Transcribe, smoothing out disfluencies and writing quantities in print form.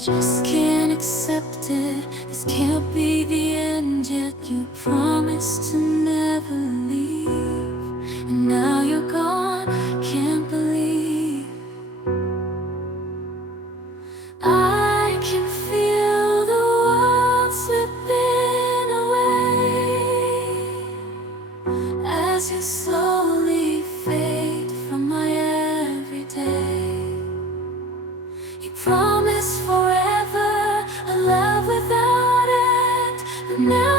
just can't accept it. This can't be the end, yet you promised to never leave. And now you're gone, can't believe. I can feel the world slipping away as you slowly fade from my everyday. You promised forever, a love without end, but now